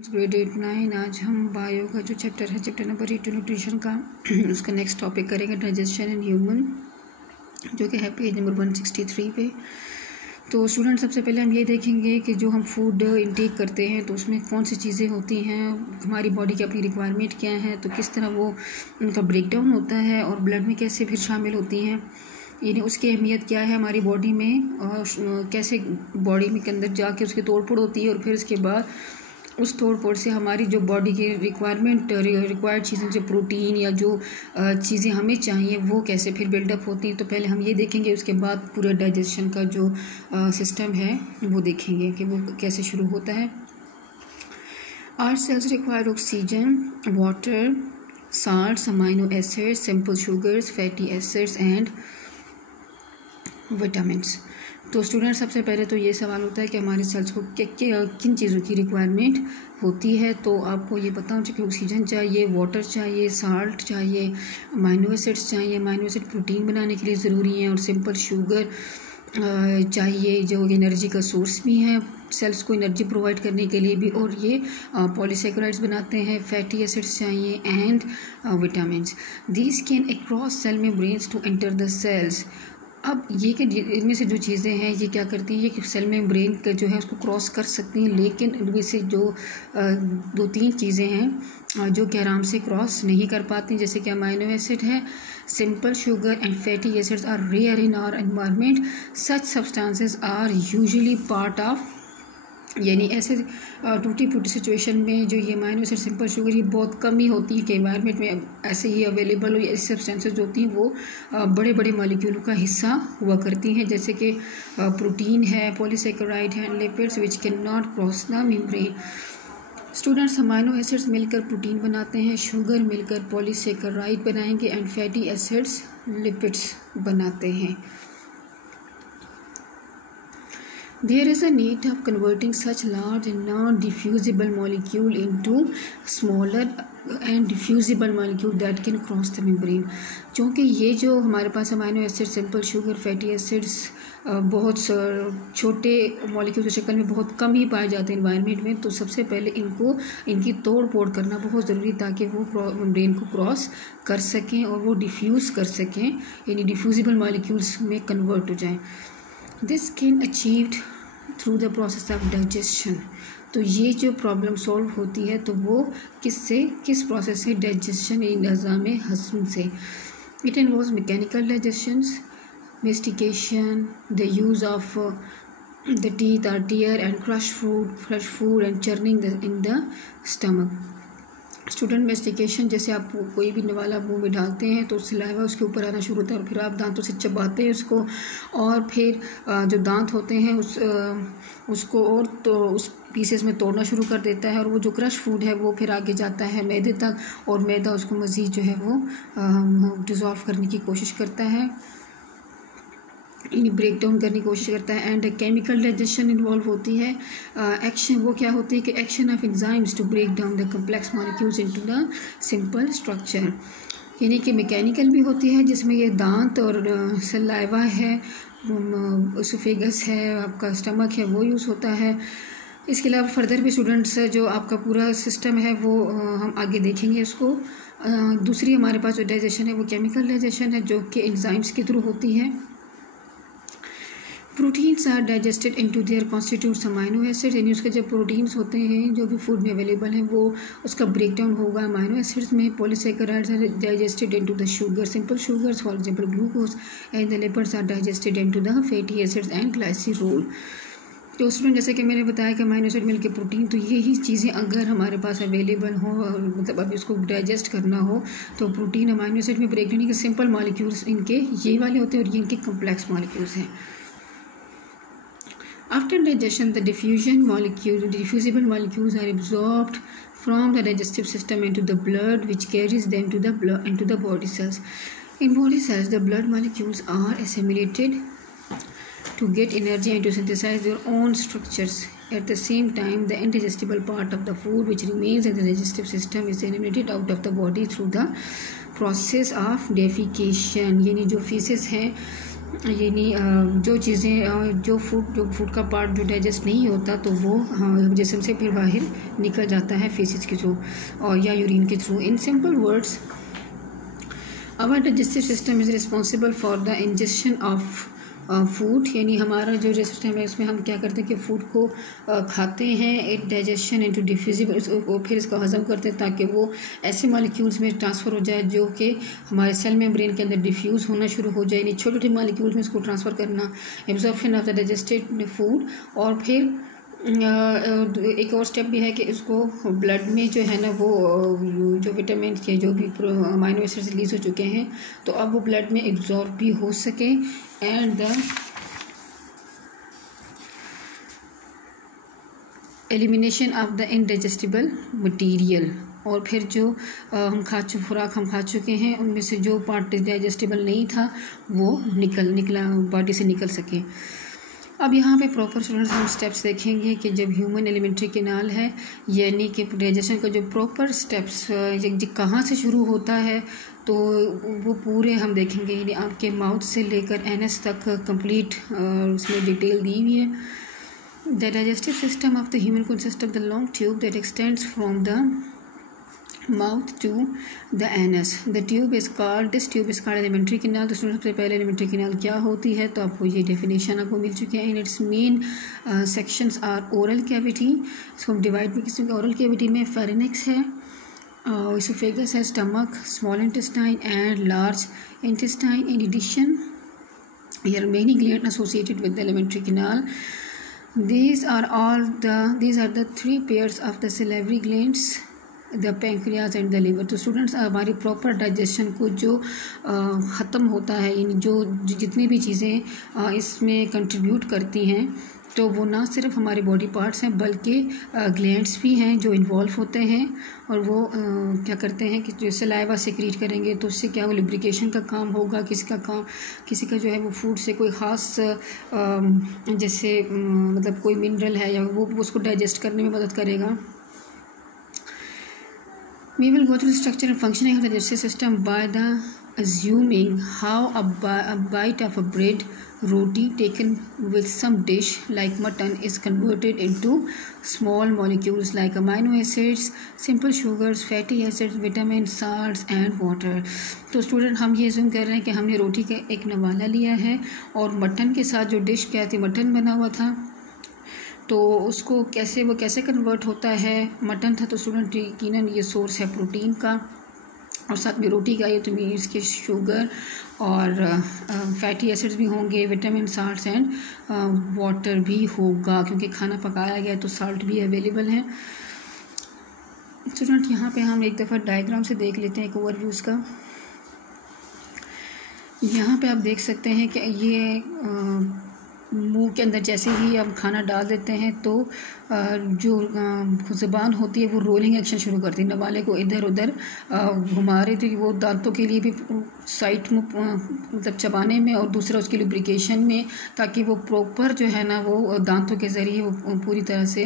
Grade 8-9 आज हम bio का जो चैप्टर है, चैप्टर नंबर 8 न्यूट्रिशन का उसका नेक्स्ट टॉपिक करेंगे, डाइजेशन इन ह्यूमन, जो कि है पेज नंबर 163 पे। तो स्टूडेंट, सबसे पहले हम ये देखेंगे कि जो हम फूड इंटेक करते हैं तो उसमें कौन सी चीज़ें होती हैं, हमारी बॉडी की अपनी रिक्वायरमेंट क्या है, तो किस तरह वो उनका ब्रेकडाउन होता है और ब्लड में कैसे फिर शामिल होती हैं, यानी उसकी अहमियत क्या है हमारी बॉडी में, और कैसे बॉडी में के अंदर जाके उसकी तोड़ फोड़ होती है और फिर उसके बाद उस तोड़ फोड़ से हमारी जो बॉडी की रिक्वायर्ड चीज़ें, जो प्रोटीन या जो चीज़ें हमें चाहिए वो कैसे फिर बिल्डअप होती हैं। तो पहले हम ये देखेंगे, उसके बाद पूरा डाइजेशन का जो सिस्टम है वो देखेंगे कि वो कैसे शुरू होता है। Our cells require oxygen, water, salts, amino acids, simple sugars, fatty acids and vitamins. तो स्टूडेंट, सबसे पहले तो ये सवाल होता है कि हमारे सेल्स को किन चीज़ों की रिक्वायरमेंट होती है। तो आपको ये पता होना चाहिए कि ऑक्सीजन चाहिए, वाटर चाहिए, साल्ट चाहिए, अमाइनो एसिड्स चाहिए। अमाइनो एसिड प्रोटीन बनाने के लिए ज़रूरी हैं, और सिंपल शुगर चाहिए जो एनर्जी का सोर्स भी है, सेल्स को एनर्जी प्रोवाइड करने के लिए भी, और ये पॉलीसेकेराइड्स बनाते हैं। फैटी एसिड्स चाहिए and vitamins. These can across cell membranes to enter the cells. अब ये कि इनमें से जो चीज़ें हैं ये क्या करती हैं, ये कि सेल मेम्ब्रेन का जो है उसको क्रॉस कर सकती हैं, लेकिन इनमें से जो 2-3 चीज़ें हैं जो कि आराम से क्रॉस नहीं कर पाती, जैसे कि अमाइनो एसिड है, simple sugar and fatty acids are rare in our environment. Such substances are usually part of, यानी ऐसे टूटी फूटी सिचुएशन में जो ये अमाइनो एसिड, सिंपल शुगर, ये बहुत कम ही होती है कि एनवायरनमेंट में ऐसे ही अवेलेबल हो। ऐसी सब्सटेंसेस जो होती हैं वो बड़े बड़े मॉलिक्यूलों का हिस्सा हुआ करती हैं, जैसे कि प्रोटीन है, पॉलीसेकेराइड है, lipids which can not cross the membrane. Students, amino acids मिलकर प्रोटीन बनाते हैं, शुगर मिलकर पॉलीसेकेराइड बनाएंगे एंड फैटी एसिड्स लिपिड्स बनाते हैं। There is a need of converting such large and non-diffusible molecule into smaller and diffusible molecule that can cross the membrane। क्योंकि ये जो हमारे पास amino acid, simple sugar, fatty acids बहुत छोटे molecule की शक्ल में बहुत कम ही पाए जाते हैं एनवायरनमेंट में, तो सबसे पहले इनकी तोड़ फोड़ करना बहुत ज़रूरी, ताकि वो मेम्ब्रेन को क्रॉस कर सकें और वो डिफ्यूज़ कर सकें, यानी डिफ्यूजिबल मॉलिक्यूल्स में कन्वर्ट हो जाएँ। This can achieved through the process of digestion. तो ये जो प्रॉब्लम सॉल्व होती है तो वो किस प्रोसेस से, डाइजेशन निज़ाम हज़म से। It involves mechanical digestions, mastication, the use of the teeth are tear and crush food, fresh food and churning in the stomach. Student, mastication, जैसे आप कोई भी नवाला मुंह में डालते हैं तो सलाइवा उसके ऊपर आना शुरू होता है और फिर आप दांतों से चबाते हैं उसको, और फिर जो दांत होते हैं उसको और तो उस पीसेस में तोड़ना शुरू कर देता है, और वो जो क्रश फूड है वो फिर आगे जाता है मैदे तक, और मैदा उसको मज़ीद जो है वो डिज़ोल्व करने की कोशिश करता है, इन्हें ब्रेक डाउन करने की कोशिश करता है। एंड केमिकल डाइजेशन इन्वॉल्व होती है। एक्शन वो क्या होती है कि action of enzymes to break down the complex molecules into the simple structure, यानी कि मैकेनिकल भी होती है जिसमें ये दांत और सलाइवा है, एसोफेगस है, आपका स्टमक है, वो यूज़ होता है। इसके अलावा फर्दर भी स्टूडेंट्स जो आपका पूरा सिस्टम है वो हम आगे देखेंगे उसको। दूसरी हमारे पास जो डाइजेशन है वो केमिकल डाइजेशन है, जो कि एंजाइम्स के थ्रू होती है। Proteins are digested into their constitutes amino acids, यानी उसके जब प्रोटीन्स होते हैं जो भी फूड में अवेलेबल हैं वो उसका ब्रेक डाउन होगा अमाइनो एसिड्स में। Polysaccharides are digested into the sugar, simple sugars for example glucose, and the lipids are digested into the fatty acids and glycerol. तो स्टूडेंट, जैसे कि मैंने बताया कि अमाइनो एसिड मिलकर प्रोटीन, तो यही चीज़ें अगर हमारे पास अवेलेबल हो, मतलब अभी इसको डाइजेस्ट करना हो, तो प्रोटीन अमाइनो एसिड में ब्रेक डाउन के सिंपल मॉलिक्यूल्स इनके ये वाले होते हैं और ये इनके कम्प्लेक्स मॉलिक्यूल्स हैं। After digestion, the diffusible molecules are absorbed from the digestive system into the blood, which carries them into the body cells. In body cells, the blood molecules are assimilated to get energy and to synthesize their own structures. At the same time, the indigestible part of the food which remains in the digestive system is eliminated out of the body through the process of defecation, यानी जो feces हैं यानी जो चीज़ें जो food का part जो digest नहीं होता तो वो जिस्म से फिर बाहर निकल जाता है फेसिस के थ्रू और या यूरिन के थ्रू। In simple words, our digestive system is responsible for the injection of food, यानी हमारा जो सिस्टम है उसमें हम क्या करते हैं कि फूड को खाते हैं, इट डाइजेशन इनटू डिफ्यूजिबल, फिर इसको हज़म करते हैं ताकि वो ऐसे मॉलिक्यूल्स में ट्रांसफ़र हो जाए जो कि हमारे सेल मेम्ब्रेन के अंदर डिफ्यूज़ होना शुरू हो जाए, यानी छोटे छोटे मॉलिक्यूल्स में इसको ट्रांसफ़र करना, absorption of the digested food. और फिर एक और स्टेप भी है कि इसको ब्लड में जो है ना वो जो विटामिन के जो भी अमाइनो एसिड्स रिलीज़ हो चुके हैं तो अब वो ब्लड में एब्जॉर्ब भी हो सके and the elimination of the indigestible material. और फिर जो खुराक हम खा चुके हैं उनमें से जो पार्ट डाइजेस्टिबल नहीं था वो निकला बॉडी से निकल सके। अब यहाँ पे प्रॉपर स्टूडेंट्स हम स्टेप्स देखेंगे कि जब ह्यूमन एलिमेंट्री कैनाल है यानी कि डाइजेशन का जो प्रॉपर स्टेप्स कहाँ से शुरू होता है तो वो पूरे हम देखेंगे, यानी आपके माउथ से लेकर एनस तक कंप्लीट उसमें डिटेल दी हुई है। The digestive system of the human consist of the long tube that extends from the mouth to the anus. The tube is called alimentary canal. तो सबसे पहले एलिमेंट्री कैनाल क्या होती है तो आपको ये डेफिनेशन आपको मिल चुकी है। In its main sections are oral cavity, इसको हम डिवाइड भी किसी ओरल कैविटी में फेरिंक्स है, इसोफेगस है, stomach, small intestine and large intestine. In addition here many glands associated with the alimentary canal. These are the three pairs of the salivary glands, the pancreas and the liver. तो students हमारी proper digestion को जो ख़त्म होता है यानी जो जितनी भी चीज़ें इसमें कंट्रीब्यूट करती हैं तो वो ना सिर्फ हमारे बॉडी पार्ट्स हैं बल्कि ग्लैंड्स भी हैं जो इन्वॉल्व होते हैं और वो क्या करते हैं कि जो सलाइवा सेक्रीट करेंगे तो उससे क्या वो लुब्रिकेशन का काम होगा, किसी का जो है वो फूड से कोई ख़ास जैसे मतलब कोई मिनरल है या वो उसको डाइजेस्ट करने में मदद करेगा। We will go through the structure and functioning of the digestive system by the assuming how a bite of a bread, roti taken with some dish like mutton is converted into small molecules like amino acids, simple sugars, fatty acids, vitamins, salts and water. तो student हम ये assume कर रहे हैं कि हमने रोटी का एक नवाला लिया है और मटन के साथ जो डिश क्या थी, मटन बना हुआ था तो उसको कैसे कन्वर्ट होता है, मटन था तो स्टूडेंट यकीनन ये सोर्स है प्रोटीन का और साथ में रोटी का ये तो मीन्स के शुगर और फैटी एसिड्स भी होंगे, विटामिन, साल्ट्स एंड वाटर भी होगा क्योंकि खाना पकाया गया तो साल्ट भी अवेलेबल है। स्टूडेंट यहाँ पे हम एक दफ़ा डायग्राम से देख लेते हैं एक ओवरव्यूज़ का। यहाँ पे आप देख सकते हैं कि ये मुंह के अंदर जैसे ही हम खाना डाल देते हैं तो जो ज़ुबान होती है वो रोलिंग एक्शन शुरू करती है, नवाले को इधर उधर घुमा रही थी, वो दांतों के लिए भी साइड मतलब चबाने में और दूसरा उसकी लुब्रिकेशन में ताकि वो प्रॉपर जो है ना वो दांतों के ज़रिए वो पूरी तरह से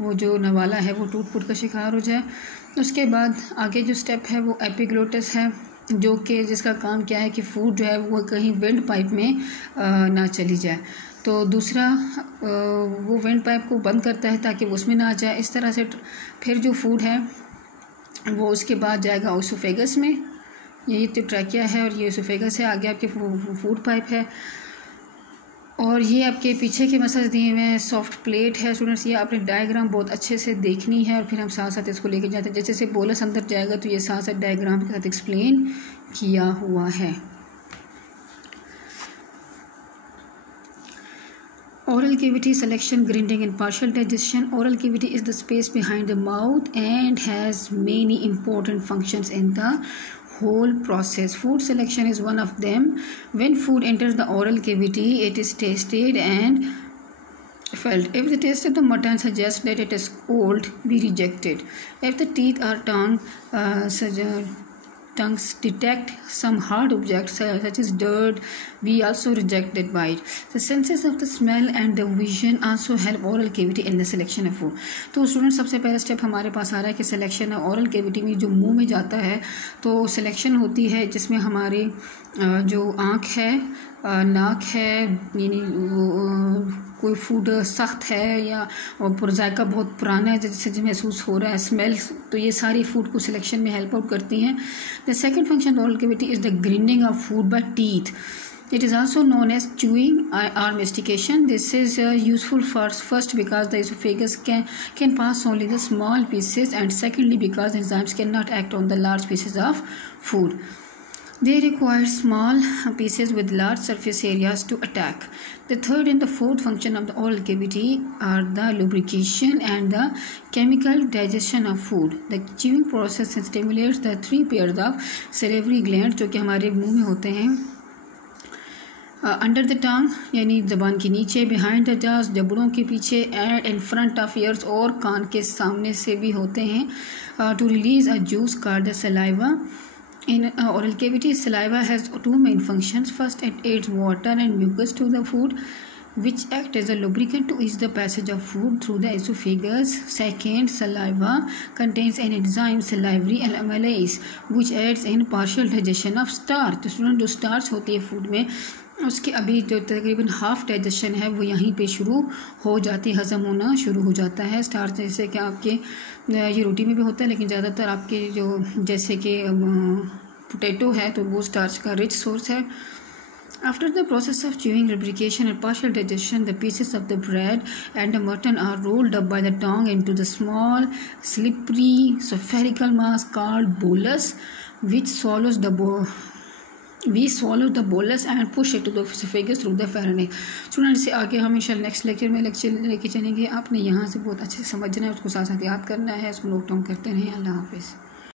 वो जो नवाला है वो टूट फूट का शिकार हो जाए। उसके बाद आगे जो स्टेप है वो एपिग्लोटिस है जो कि जिसका काम क्या है कि फूड जो है वो कहीं वेंट पाइप में ना चली जाए तो दूसरा वो वेंट पाइप को बंद करता है ताकि वो उसमें ना आ जाए। इस तरह से फिर जो फूड है वो उसके बाद जाएगा ओसोफेगस में, यही तो ट्रैकिया है और ये ओसोफेगस है, आगे आपके फूड पाइप है और ये आपके पीछे के मसल्स दिए हुए हैं, सॉफ्ट प्लेट है। स्टूडेंट्स ये आपने डायग्राम बहुत अच्छे से देखनी है और फिर हम साथ साथ इसको लेके जाते हैं, जैसे जैसे बोलस अंदर जाएगा तो ये साथ साथ डायग्राम के साथ एक्सप्लेन किया हुआ है। Oral cavity selection, grinding and partial digestion. Oral cavity is the space behind the mouth and has many important functions in the whole process. Food selection is one of them. When food enters the oral cavity, it is tasted and felt. If the taste of the mutton suggests that it is cold, we reject it. If the teeth or tongue tongues detect some hard objects such as dirt. We also reject that bite. The senses of the smell and the vision also help oral cavity in the selection of food. तो student सबसे पहला step हमारे पास आ रहा है कि selection है oral cavity में, जो मुंह में जाता है तो सिलेक्शन होती है जिसमें हमारे जो आँख है, नाक है, यानी कोई फूड सख्त है या जायका बहुत पुराना है जैसे महसूस हो रहा है, स्मेल, तो ये सारी फूड को सिलेक्शन में हेल्प आउट करती हैं. The second function oral cavity is the grinding of food by teeth. It is also known as chewing or mastication. This is useful first because the esophagus can pass only the small pieces, and secondly because enzymes cannot act on the large pieces of food. They require small pieces with large surface areas to attack. The third and the fourth function of the oral cavity are the lubrication and the chemical digestion of food. The chewing process stimulates the three pairs of salivary glands जो कि हमारे मुंह में होते हैं. Under the tongue यानी ज़बान के नीचे, बिहाइंड द जॉज जबड़ों के पीछे, and in front of ears और कान के सामने से भी होते हैं. To release a juice called the saliva. In oral cavity, saliva has two main functions. First, it adds water and mucus to the food, which act as a lubricant to ease the passage of food through the esophagus. Second, saliva contains an enzyme salivary amylase, which aids in partial digestion of starch. तो student जो starch होती है food में, उसके अभी जो तकरीबन half digestion है वो यहीं पे शुरू हो जाती है, हज़म होना शुरू हो जाता है. स्टार्च जैसे कि आपके ये रोटी में भी होता है, लेकिन ज़्यादातर आपके जो जैसे कि पोटैटो है तो वो स्टार्च का रिच सोर्स है. After the process of chewing, lubrication and partial digestion, the pieces of the bread and the mutton are rolled up by the tongue into the small, slippery, spherical mass called bolus, which swallows the we swallow the bolus and push it to the esophagus through the pharynx. Student से आगे हम इंशाल्लाह next lecture में लेके चलेंगे. आपने यहाँ से बहुत अच्छे से समझना है, उसको साथ साथ याद करना है, उसको नोट डाउन करते रहें. अल्लाह हाफिज़.